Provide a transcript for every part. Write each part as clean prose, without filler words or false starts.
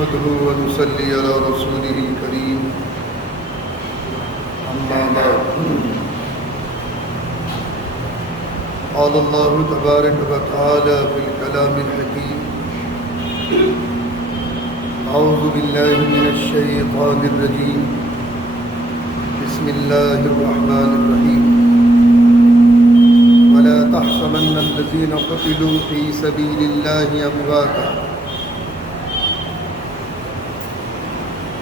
نحمده ونصلي على رسوله الكريم أما بعد قال الله تبارك وتعالى في الكلام الحكيم أعوذ بالله من الشيطان الرجيم بسم الله الرحمن الرحيم ولا تحسبن الذين قتلوا في سبيل الله أمواتا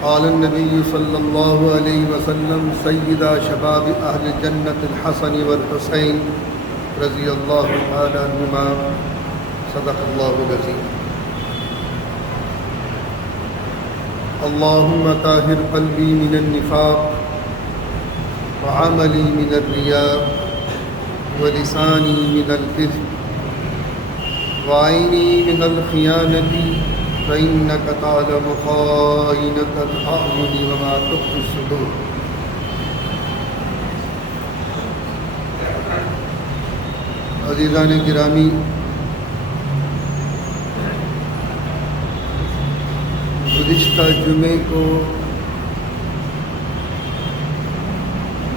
قال النبي صلى الله عليه وسلم سيدا شباب أهل الجنة الحسن والحسين رضي الله تعالى عنهما صدق الله العظيم اللهم طهر قلبي من النفاق وعملي من الرياء ولساني من الكذب وعيني من الخيانة فإنك تعلم خائنة الأعين وما تخفي الصدور. عزیزان گرامی، گزشتہ جمعے کو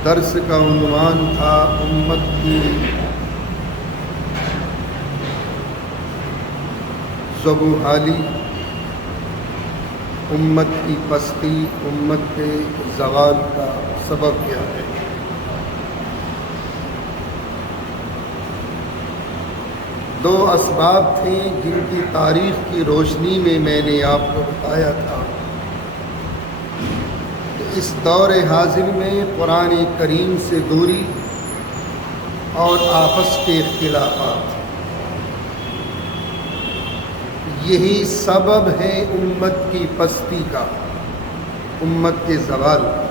درس کا عنوان تھا امت کی ضبوحالی، امت کی پستی، امت کے زوال کا سبب کیا ہے۔ دو اسباب تھے جن کی تاریخ کی روشنی میں نے آپ کو بتایا تھا کہ اس دور حاضر میں قرآن کریم سے دوری اور آپس کے اختلافات، یہی سبب ہے امت کی پستی کا، امت کے زوال کا۔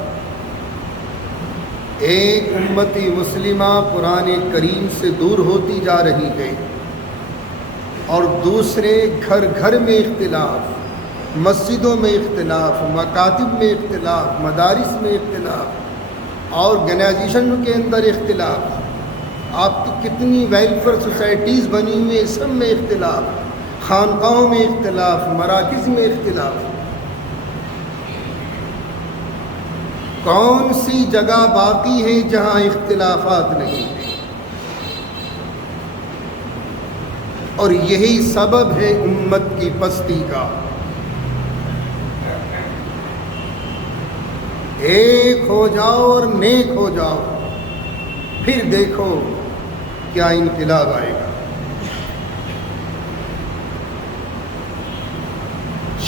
ایک امت مسلمہ قرآن کریم سے دور ہوتی جا رہی ہے، اور دوسرے گھر گھر میں اختلاف، مسجدوں میں اختلاف، مکاتب میں اختلاف، مدارس میں اختلاف، آرگنائزیشن کے اندر اختلاف، آپ کی کتنی ویلفیئر سوسائٹیز بنی ہوئی ہیں سب میں اختلاف، خانقاہوں میں اختلاف، مراکز میں اختلاف۔ کون سی جگہ باقی ہے جہاں اختلافات نہیں ہیں؟ اور یہی سبب ہے امت کی پستی کا۔ ایک ہو جاؤ اور نیک ہو جاؤ، پھر دیکھو کیا انقلاب آئے گا۔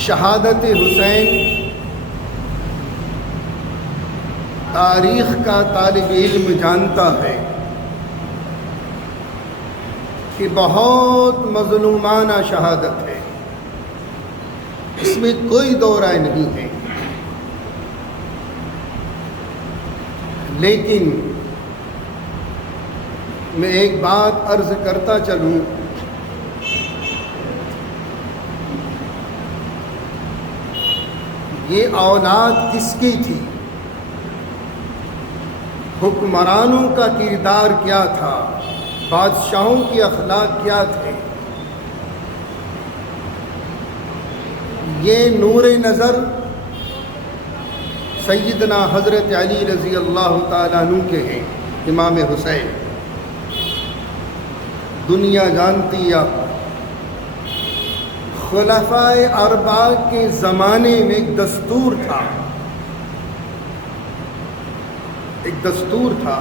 شہادت حسین تاریخ کا طالب علم جانتا ہے کہ بہت مظلومانہ شہادت ہے، اس میں کوئی دو رائے نہیں ہے۔ لیکن میں ایک بات عرض کرتا چلوں، یہ اولاد کس کی تھی؟ حکمرانوں کا کردار کیا تھا؟ بادشاہوں کی اخلاق کیا تھے؟ یہ نور نظر سیدنا حضرت علی رضی اللہ تعالیٰ عنہ کے ہیں، امام حسین۔ دنیا جانتی یا خلفائے اربعہ کے زمانے میں ایک دستور تھا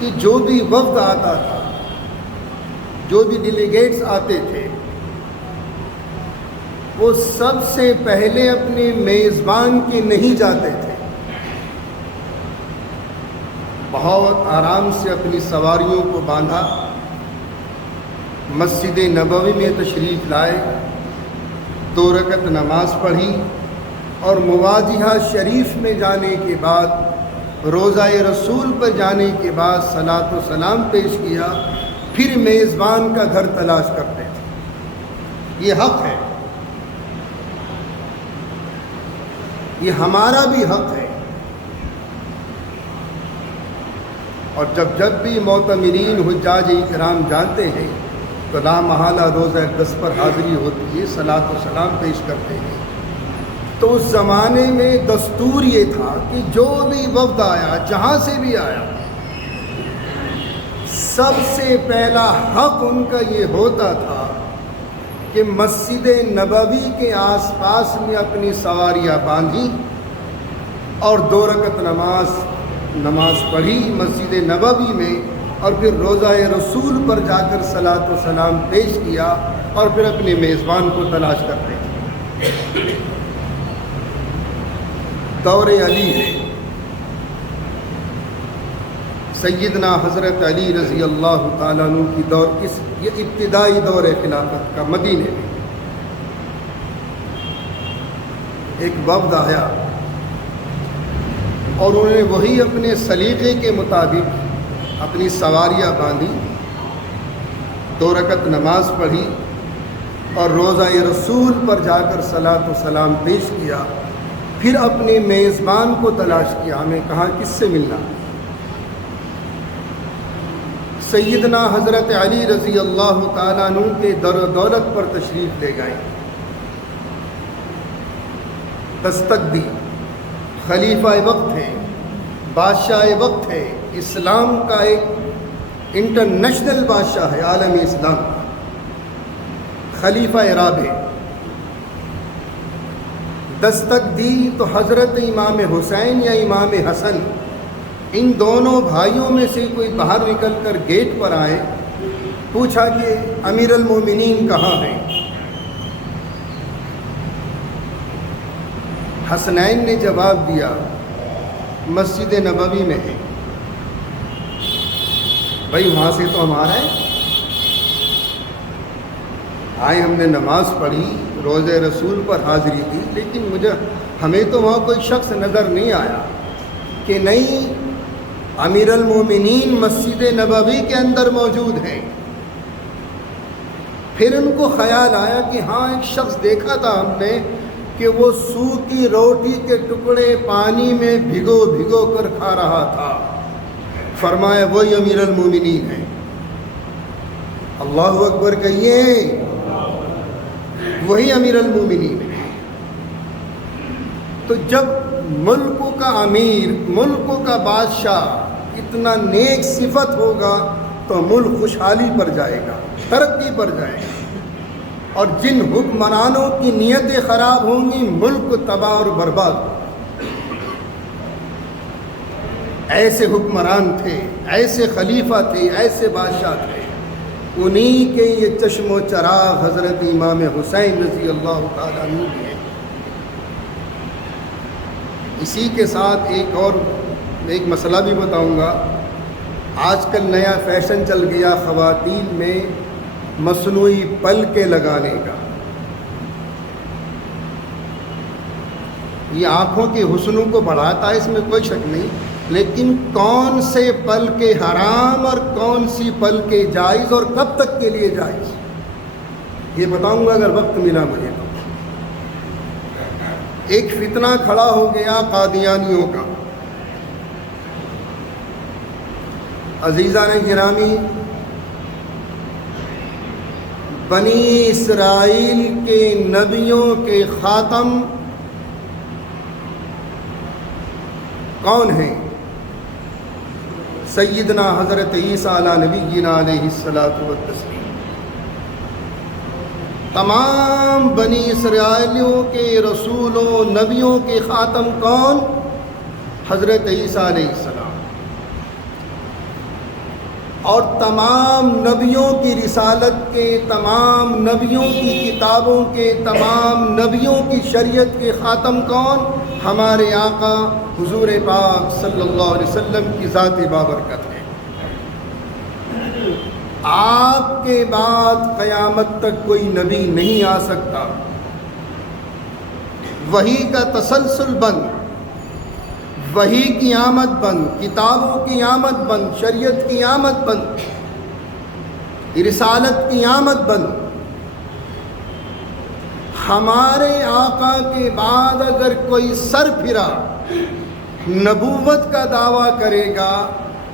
کہ جو بھی وفد آتا تھا، جو بھی ڈیلیگیٹس آتے تھے، وہ سب سے پہلے اپنے میزبان کے نہیں جاتے تھے، بہت آرام سے اپنی سواریوں کو باندھا، مسجد نبوی میں تشریف لائے، 2 رکعت نماز پڑھی، اور مواجہہ شریف میں جانے کے بعد، روضہ رسول پر جانے کے بعد صلاۃ و سلام پیش کیا، پھر میزبان کا گھر تلاش کرتے تھے۔ یہ حق ہے، یہ ہمارا بھی حق ہے۔ اور جب بھی معتمرین حجاج کرام جانتے ہیں تو لامحالہ روزہ اقدس پر حاضری ہوتی ہے، صلاۃ و سلام پیش کرتے ہیں۔ تو اس زمانے میں دستور یہ تھا کہ جو بھی وفد آیا، جہاں سے بھی آیا، سب سے پہلا حق ان کا یہ ہوتا تھا کہ مسجد نبوی کے آس پاس میں اپنی سواریاں باندھی اور 2 رکعت نماز پڑھی مسجد نبوی میں، اور پھر روضہ رسول پر جا کر صلاۃ و سلام پیش کیا، اور پھر اپنے میزبان کو تلاش کرتے تھے۔ دور علی ہے، سیدنا حضرت علی رضی اللہ تعالیٰ عنہ کی دور، یہ ابتدائی دور خلافت کا مدینے میں ایک وفد آیا، اور انہوں نے وہی اپنے سلیقے کے مطابق اپنی سواریاں باندھی، 2 رکعت نماز پڑھی اور روضہ رسول پر جا کر صلاۃ و سلام پیش کیا، پھر اپنے میزبان کو تلاش کیا، ہمیں کہا کس سے ملنا۔ سیدنا حضرت علی رضی اللہ تعالیٰ عنہ کے در و دولت پر تشریف لے گئے، دستک دی، خلیفہ وقت ہے، بادشاہ وقت ہے، اسلام کا ایک انٹرنیشنل بادشاہ ہے، عالم اسلام کا خلیفہ رابع۔ دستک دی تو حضرت امام حسین یا امام حسن، ان دونوں بھائیوں میں سے کوئی باہر نکل کر گیٹ پر آئے، پوچھا کہ امیر المومنین کہاں ہیں؟ حسنین نے جواب دیا مسجد نبوی میں ہے۔ بھائی وہاں سے تو ہمارا ہے، آئے ہم نے نماز پڑھی، روزہ رسول پر حاضری دی، لیکن ہمیں تو وہاں کوئی شخص نظر نہیں آیا کہ نہیں امیر المومنین مسجد نبوی کے اندر موجود ہیں۔ پھر ان کو خیال آیا کہ ہاں ایک شخص دیکھا تھا ہم نے کہ وہ سوکھی روٹی کے ٹکڑے پانی میں بھگو کر کھا رہا تھا، فرمایا وہی امیر المومنین ہیں۔ اللہ اکبر کہیے، وہی امیر المومنین ہیں۔ تو جب ملک کا امیر، ملک کا بادشاہ اتنا نیک صفت ہوگا تو ملک خوشحالی پر جائے گا، ترقی پر جائے گا، اور جن حکمرانوں کی نیتیں خراب ہوں گی ملک تباہ اور برباد ہوگا۔ ایسے حکمران تھے، ایسے خلیفہ تھے، ایسے بادشاہ تھے، انہی کے یہ چشم و چراغ حضرت امام حسین رضی اللہ تعالیٰ عنہ ہیں۔ اسی کے ساتھ ایک مسئلہ بھی بتاؤں گا۔ آج کل نیا فیشن چل گیا خواتین میں مصنوعی پلکیں لگانے کا۔ یہ آنکھوں کے حسنوں کو بڑھاتا ہے، اس میں کوئی شک نہیں، لیکن کون سے پلکیں حرام اور کون سی پلکیں جائز اور کب تک کے لیے جائز، یہ بتاؤں گا اگر وقت ملا مجھے تو۔ ایک فتنہ کھڑا ہو گیا قادیانیوں کا۔ عزیزان گرامی، بنی اسرائیل کے نبیوں کے خاتم کون ہیں؟ سیدنا حضرت عیسیٰ علیہ نبینا علیہ الصلاۃ والتسلیم۔ تمام بنی اسرائیلیوں کے رسولوں نبیوں کے خاتم کون؟ حضرت عیسیٰ علیہ السلام۔ اور تمام نبیوں کی رسالت کے، تمام نبیوں کی کتابوں کے، تمام نبیوں کی شریعت کے خاتم کون؟ ہمارے آقا حضور پاک صلی اللہ علیہ وسلم کی ذات بابرکت ہے۔ آپ کے بعد قیامت تک کوئی نبی نہیں آ سکتا۔ وحی کا تسلسل بند، وحی کی آمد بند، کتابوں کی آمد بند، شریعت کی آمد بند، رسالت کی آمد بند۔ ہمارے آقا کے بعد اگر کوئی سر پھرا نبوت کا دعویٰ کرے گا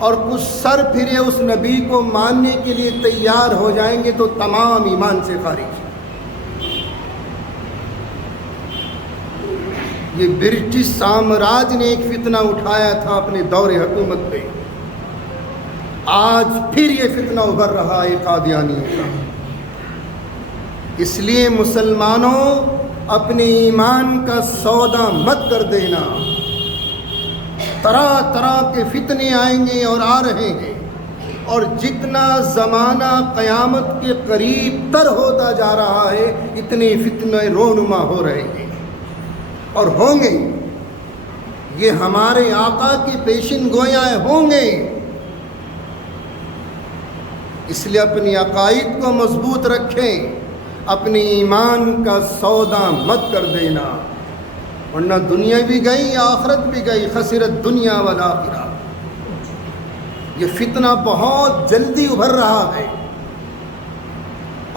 اور کچھ سر پھرے اس نبی کو ماننے کے لیے تیار ہو جائیں گے تو تمام ایمان سے خارج۔ یہ برٹش سامراج نے ایک فتنہ اٹھایا تھا اپنے دور حکومت پہ، آج پھر یہ فتنہ ابھر رہا ہے قادیانیوں کا۔ اس لیے مسلمانوں اپنے ایمان کا سودا مت کر دینا۔ طرح طرح کے فتنے آئیں گے اور آ رہے ہیں، اور جتنا زمانہ قیامت کے قریب تر ہوتا جا رہا ہے اتنے فتنے رونما ہو رہے ہیں اور ہوں گے۔ یہ ہمارے آقا کی پیشن گویاں ہوں گے۔ اس لیے اپنی عقائد کو مضبوط رکھیں، اپنے ایمان کا سودا مت کر دینا، ورنہ دنیا بھی گئی آخرت بھی گئی، خسرت دنیا والآخرہ۔ یہ فتنہ بہت جلدی ابھر رہا ہے،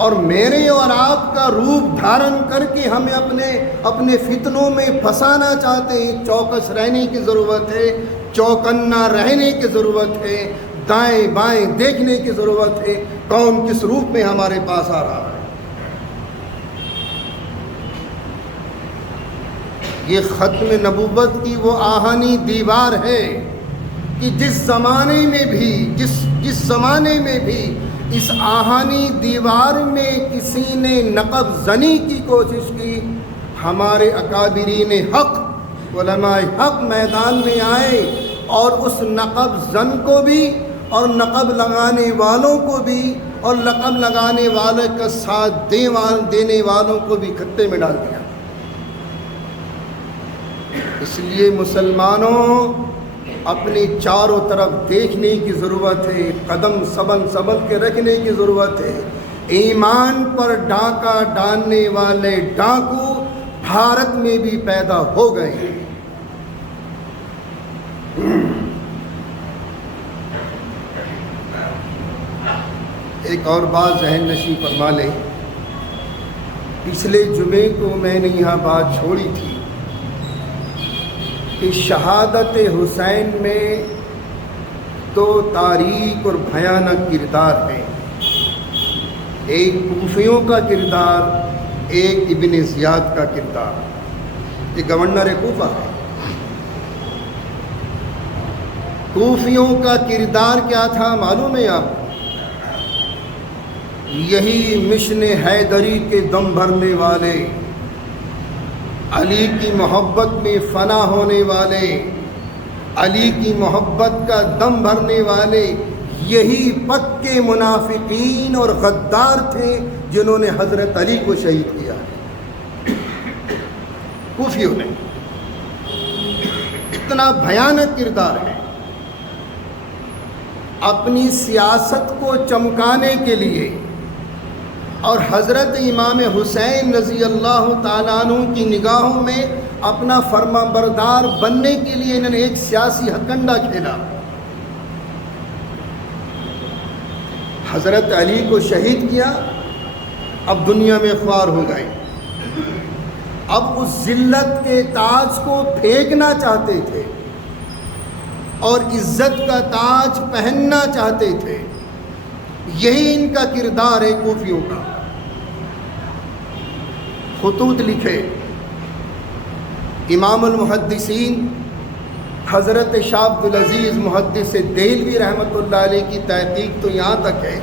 اور میرے اور آپ کا روپ دھارن کر کے ہمیں اپنے فتنوں میں پھنسانا چاہتے ہیں۔ چوکس رہنے کی ضرورت ہے، چوکنا رہنے کی ضرورت ہے، دائیں بائیں دیکھنے کی ضرورت ہے، کون کس روپ میں ہمارے پاس آ رہا ہے۔ یہ ختم نبوت کی وہ آہنی دیوار ہے کہ جس زمانے میں بھی اس آہنی دیوار میں کسی نے نقب زنی کی کوشش کی، ہمارے اکابرین حق علماء حق میدان میں آئے اور اس نقب زن کو بھی اور نقب لگانے والوں کو بھی اور لقب لگانے والے کا ساتھ دینے والوں کو بھی کھٹے میں ڈال دیا۔ اس لیے مسلمانوں اپنی چاروں طرف دیکھنے کی ضرورت ہے، قدم سنبھل کے رکھنے کی ضرورت ہے۔ ایمان پر ڈاکہ ڈالنے والے ڈاکو بھارت میں بھی پیدا ہو گئے ہیں۔ ایک اور بات ذہن نشین فرما لیں، پچھلے جمعے کو میں نے یہاں بات چھوڑی تھی کہ شہادت حسین میں دو تاریک اور بھیانک کردار ہیں، ایک کوفیوں کا کردار، ایک ابن زیاد کا کردار۔ یہ گورنر کوفہ ہے۔ کوفیوں کا کردار کیا تھا معلوم ہے آپ کو؟ یہی مشن حیدری کے دم بھرنے والے، علی کی محبت میں فنا ہونے والے، علی کی محبت کا دم بھرنے والے، یہی پکے منافقین اور غدار تھے جنہوں نے حضرت علی کو شہید کیا۔ کوفیوں نے اتنا بھیانک کردار ہے، اپنی سیاست کو چمکانے کے لیے اور حضرت امام حسین رضی اللہ تعالیٰ عنہ کی نگاہوں میں اپنا فرما بردار بننے کے لیے انہوں نے ایک سیاسی ہتھکنڈا کھیلا۔ حضرت علی کو شہید کیا، اب دنیا میں خوار ہو گئے، اب اس ذلت کے تاج کو پھینکنا چاہتے تھے اور عزت کا تاج پہننا چاہتے تھے۔ یہی ان کا کردار ہے کوفیوں کا۔ خطوط لکھے امام المحدثین حضرت شاہ عبدالعزیز محدث دہلوی رحمۃ اللہ علیہ کی تحقیق تو یہاں تک ہے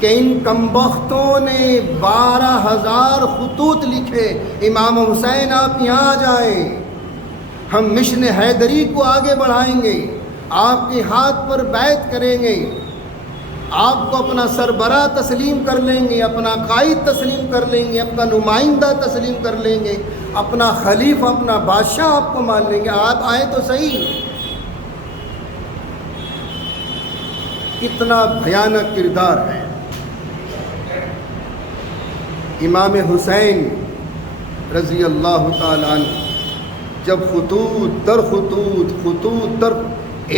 کہ ان کمبختوں نے 12,000 خطوط لکھے، امام حسین آپ یہاں آ جائیں، ہم مشن حیدری کو آگے بڑھائیں گے، آپ کے ہاتھ پر بیعت کریں گے، آپ کو اپنا سربراہ تسلیم کر لیں گے، اپنا قائد تسلیم کر لیں گے، اپنا نمائندہ تسلیم کر لیں گے، اپنا خلیفہ اپنا بادشاہ آپ کو مان لیں گے، آپ آئے تو صحیح۔ کتنا بھیانک کردار ہے۔ امام حسین رضی اللہ تعالیٰ عنہ جب خطوط در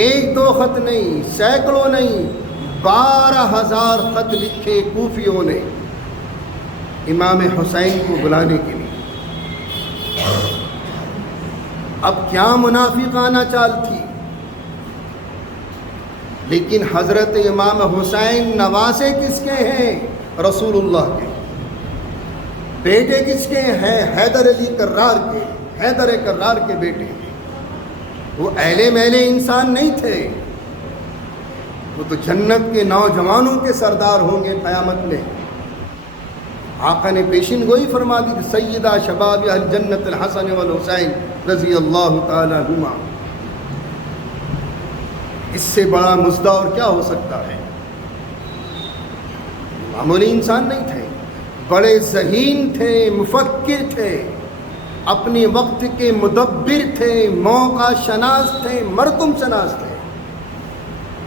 ایک دو خط نہیں، سینکڑوں نہیں، 12,000 خط لکھے کوفیوں نے امام حسین کو بلانے کے لیے۔ اب کیا منافقانہ چال تھی؟ لیکن حضرت امام حسین نواسے کس کے ہیں؟ رسول اللہ کے۔ بیٹے کس کے ہیں؟ حیدر علی کرار کے، حیدر کرار کے بیٹے ہیں۔ وہ اہل میلے انسان نہیں تھے، وہ تو جنت کے نوجوانوں کے سردار ہوں گے قیامت میں۔ آقا نے پیشن گوئی فرما دی، سیدہ شباب اہل جنت الحسن والحسین رضی اللہ تعالی عنہما۔ اس سے بڑا مزدہ اور کیا ہو سکتا ہے؟ معمولی انسان نہیں تھے، بڑے ذہین تھے، مفکر تھے، اپنے وقت کے مدبر تھے، موقع شناس تھے، مردم شناس تھے،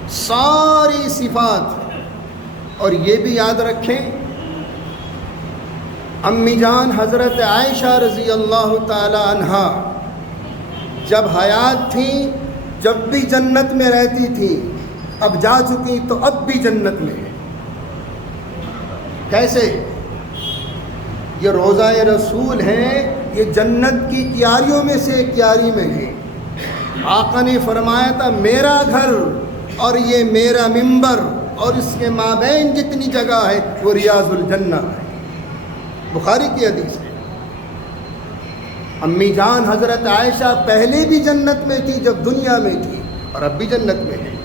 ساری صفات۔ اور یہ بھی یاد رکھیں، امی جان حضرت عائشہ رضی اللہ تعالی عنہا جب حیات تھیں، جب بھی جنت میں رہتی تھی، اب جا چکی تو اب بھی جنت میں ہے۔ کیسے؟ یہ روضہ رسول ہیں، یہ جنت کی کیاریوں میں سے ایک کیاری میں ہے۔ آقا نے فرمایا تھا میرا گھر اور یہ میرا منبر اور اس کے مابین جتنی جگہ ہے وہ ریاض الجنہ ہے، بخاری کی حدیث ہے۔ امی جان حضرت عائشہ پہلے بھی جنت میں تھی جب دنیا میں تھی، اور اب بھی جنت میں ہے۔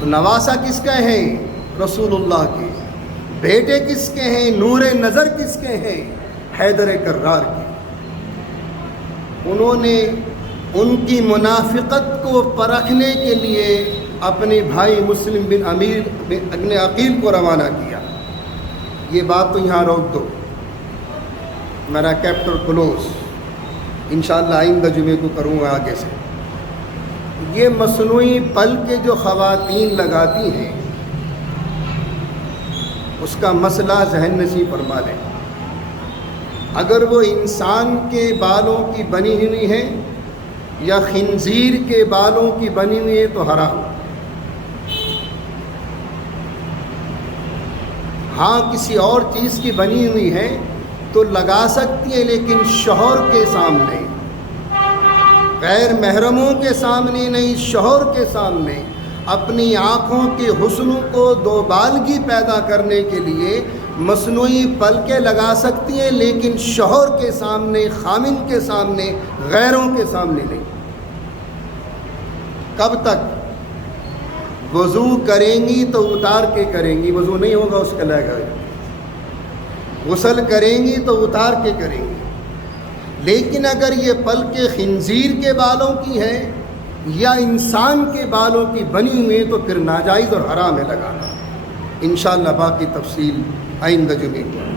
تو نواسہ کس کا ہے؟ رسول اللہ کے۔ بیٹے کس کے ہیں؟ نور نظر کس کے ہیں؟ حیدر کرار کے۔ انہوں نے ان کی منافقت کو پرکھنے کے لیے اپنے بھائی مسلم بن امیر بن عقیل کو روانہ کیا۔ یہ بات تو یہاں روک دو، میرا کیپٹر کلوز، انشاءاللہ آئندہ جمعے کو کروں گا آگے سے۔ یہ مصنوعی پل کے جو خواتین لگاتی ہیں، اس کا مسئلہ ذہن نشین فرما لیں۔ اگر وہ انسان کے بالوں کی بنی ہوئی ہے یا خنزیر کے بالوں کی بنی ہوئی ہے تو حرام۔ ہاں کسی اور چیز کی بنی ہوئی ہے تو لگا سکتی ہے، لیکن شوہر کے سامنے، غیر محرموں کے سامنے نہیں، شوہر کے سامنے اپنی آنکھوں کے حسن کو دوبالگی پیدا کرنے کے لیے مصنوعی پلکیں لگا سکتی ہیں، لیکن شوہر کے سامنے، خامن کے سامنے، غیروں کے سامنے نہیں۔ کب تک؟ وضو کریں گی تو اتار کے کریں گی، وضو نہیں ہوگا اس کا لائق ہے۔ غسل کریں گی تو اتار کے کریں گی، لیکن اگر یہ پلکیں خنزیر کے بالوں کی ہیں یا انسان کے بالوں کی بنی ہوئی تو پھر ناجائز اور حرام ہے لگانا۔ انشاءاللہ باقی تفصیل آئندہ جمعے کو۔